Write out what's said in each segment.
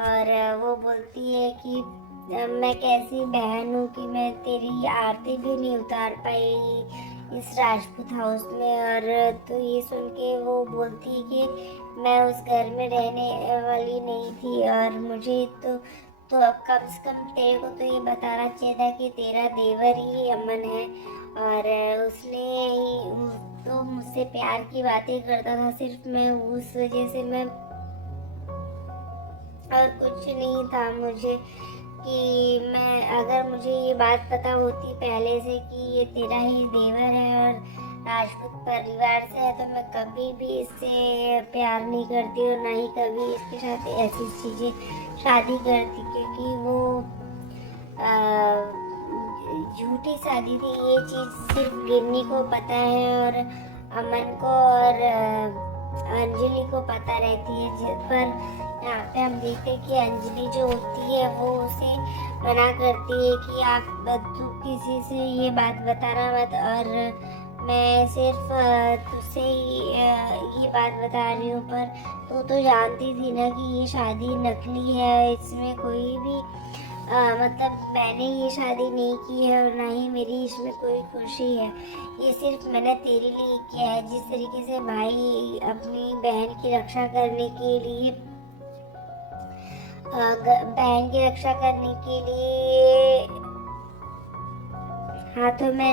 और वो बोलती है कि मैं कैसी बहन हूँ कि मैं तेरी आरती भी नहीं उतार पाई इस राजपूत हाउस में। और तो ये सुन के वो बोलती है कि मैं उस घर में रहने वाली नहीं थी, और मुझे तो अब कम से कम तेरे को तो ये बताना चाहिए था कि तेरा देवर ही अमन है, और उसने ही तो मुझसे प्यार की बातें करता था सिर्फ, मैं उस वजह से मैं, और कुछ नहीं था मुझे कि मैं, अगर मुझे ये बात पता होती पहले से कि ये तेरा ही देवर है और राजपूत परिवार से है, तो मैं कभी भी इससे प्यार नहीं करती और ना ही कभी इसके साथ ऐसी चीजें शादी करती, क्योंकि वो झूठी शादी थी। ये चीज सिर्फ गिन्नी को पता है और अमन को और अंजलि को पता रहती है। पर यहाँ पे हम देखते हैं कि अंजलि जो होती है वो उसे मना करती है कि आप तू किसी से ये बात बताना मत, और मैं सिर्फ तुझसे ये बात बता रही हूँ। पर तू तो जानती थी ना कि ये शादी नकली है, इसमें कोई भी मतलब मैंने ये शादी नहीं की है और ना ही मेरी इसमें कोई खुशी है। ये सिर्फ मैंने तेरे लिए किया है। जिस तरीके से भाई अपनी बहन की रक्षा करने के लिए बहन की रक्षा करने के लिए हाथों में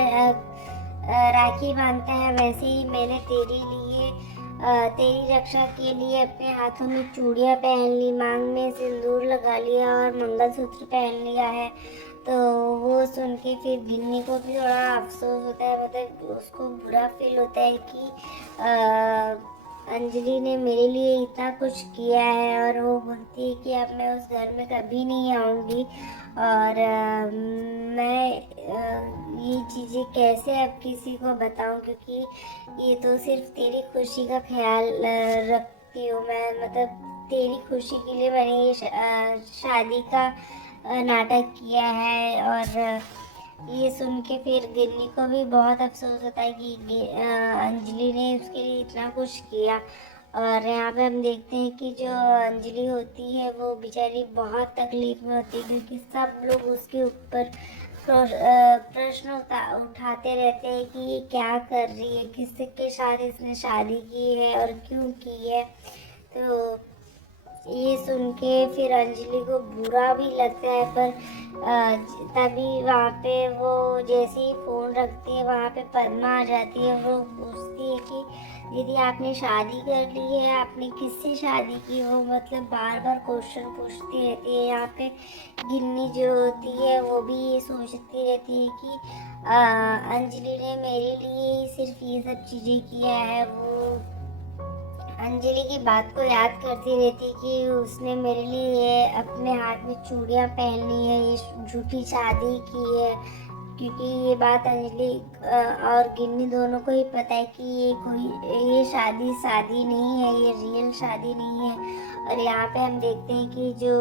राखी बांधता है, वैसे ही मैंने तेरे लिए तेरी रक्षा के लिए अपने हाथों में चूड़ियां पहन ली, मांग में सिंदूर लगा लिया और मंगलसूत्र पहन लिया है। तो वो सुन के फिर गिन्नी को भी थोड़ा अफसोस होता है, मतलब उसको बुरा फील होता है कि अंजलि ने मेरे लिए इतना कुछ किया है, और वो बोलती है कि अब मैं उस घर में कभी नहीं आऊँगी, और मैं ये चीज़ें कैसे अब किसी को बताऊं, क्योंकि ये तो सिर्फ तेरी खुशी का ख्याल रखती हूँ मैं, मतलब तेरी खुशी के लिए मैंने ये शादी का नाटक किया है। और ये सुन के फिर गिन्नी को भी बहुत अफसोस होता है कि अंजलि ने उसके लिए इतना कुछ किया। और यहाँ पे हम देखते हैं कि जो अंजलि होती है वो बेचारी बहुत तकलीफ में होती है, क्योंकि सब लोग उसके ऊपर प्रश्न उठाते रहते हैं कि ये क्या कर रही है, किसके साथ इसने शादी की है और क्यों की है। तो ये सुन के फिर अंजलि को बुरा भी लगता है, पर तभी वहाँ पे वो जैसे ही फोन रखते हैं वहाँ पे पद्मा आ जाती है। वो पूछती है कि दीदी आपने शादी कर ली है, आपने किससे शादी की, वो मतलब बार बार क्वेश्चन पूछती रहती है। यहाँ पे गिन्नी जो होती है वो भी ये सोचती रहती है कि अंजलि ने मेरे लिए ही सिर्फ ये सब चीज़ें किया है। वो अंजलि की बात को याद करती रहती कि उसने मेरे लिए अपने हाथ में चूड़ियां पहन ली है, ये झूठी शादी की है, क्योंकि ये बात अंजलि और गिन्नी दोनों को ही पता है कि ये शादी शादी नहीं है, ये रियल शादी नहीं है। और यहाँ पे हम देखते हैं कि जो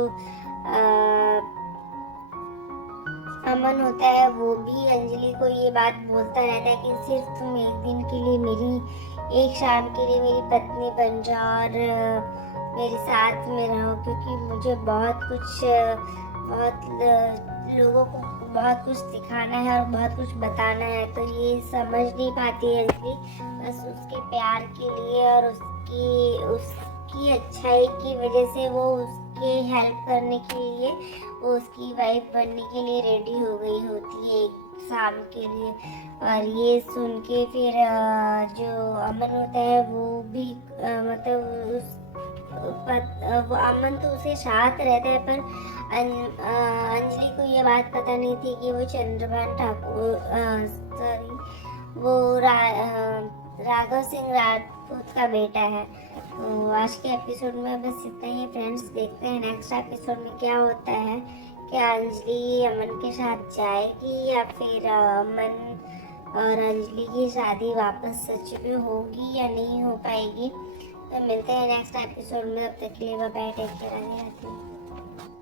अमन होता है वो भी अंजलि को ये बात बोलता रहता है कि सिर्फ तुम एक दिन के लिए एक शाम के लिए मेरी पत्नी बन जाओ और मेरे साथ में रहो, क्योंकि मुझे बहुत लोगों को बहुत कुछ सिखाना है और बहुत कुछ बताना है। तो ये समझ नहीं पाती है अंजलि, बस उसके प्यार के लिए और उसकी अच्छाई की वजह से वो उसके हेल्प करने के लिए, वो उसकी वाइफ बनने के लिए रेडी हो गई होती है एक शाम के लिए। और ये सुन के फिर जो अमन होता है वो भी मतलब वो अमन तो उसे साथ रहता है, पर अंजलि को ये बात पता नहीं थी कि वो चंद्रभान ठाकुर सॉरी वो राघव सिंह राजपूत का बेटा है। तो आज के एपिसोड में बस इतना ही फ्रेंड्स, देखते हैं नेक्स्ट एपिसोड में क्या होता है। क्या अंजलि अमन के साथ जाएगी या फिर अमन और अंजलि की शादी वापस सच में होगी या नहीं हो पाएगी। तो मिलते हैं नेक्स्ट एपिसोड में, तब तक के लिए bye bye, take care, Radhe Radhe.